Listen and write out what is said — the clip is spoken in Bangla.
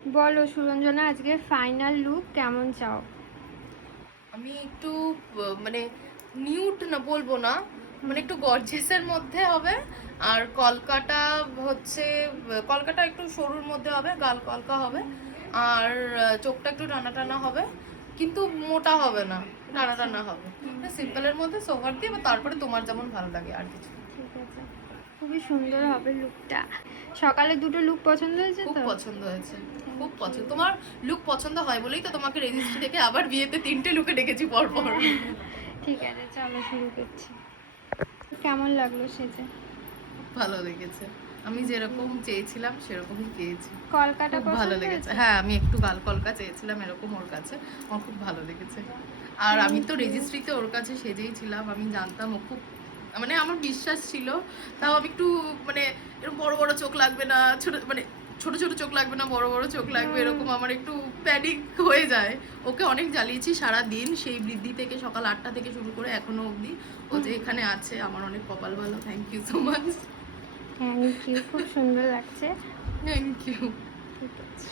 বলো সুরঞ্জনা, আজকে ফাইনাল লুক কেমন চাও? আমি একটু মানে নিউট না বলবো না, মানে একটু গর্জিয়াসের মধ্যে হবে। আর কলকাটা হচ্ছে কলকাটা একটু সরুর মধ্যে হবে, গাল কলকা হবে। আর চোখটা একটু টানা টানা হবে, কিন্তু মোটা হবে না, টানা টানা হবে। সিম্পলের মধ্যে সোভার দিয়ে, তারপরে তোমার যেমন ভালো লাগে আর কিছু। ঠিক আছে, খুবই সুন্দর হবে লুকটা। সকালে দুটো লুক পছন্দ হয়েছে খুব তো? পছন্দ হয়েছে, খুব পছন্দ। তোমার লুক পছন্দ হয় বলেই তো তোমাকে রেজিস্ট্রি থেকে আবার বিয়েতে 3টে লুকে ডেকেছি পরপর। ঠিক আছে, চলো শুরু করছি। কেমন লাগলো সেজে? ভালো লেগেছে, আমি যেরকম চেয়েছিলাম সেরকমই পেয়েছি। কলকাটা খুব ভালো পছন্দ লেগেছে। হয়েছে? হ্যাঁ, আমি একটু গাল কলকা চেয়েছিলাম এরকম ওর কাছে, আমার খুব ভালো লেগেছে। আর আমি তো রেজিস্ট্রিতে ওর কাছে সেজেই ছিলাম, আমি জানতাম ও খুব, মানে আমার বিশ্বাস ছিল। তাও আমি একটু মানে এরকম বড় বড় চোখ লাগবে না, ছোট মানে ছোট ছোট চোখ লাগবে না, বড় বড় চোখ লাগবে, এরকম আমার একটু প্যানিক হয়ে যায়। ওকে অনেক জ্বালিয়েছি সারা দিন, সেই বৃদ্ধি থেকে সকাল 8টা থেকে শুরু করে এখনো অবধি ও যে এখানে আছে, আমার অনেক কপাল ভালো। Thank you so much. Thank you, খুব সুন্দর লাগছে। Thank you. ঠিক আছে।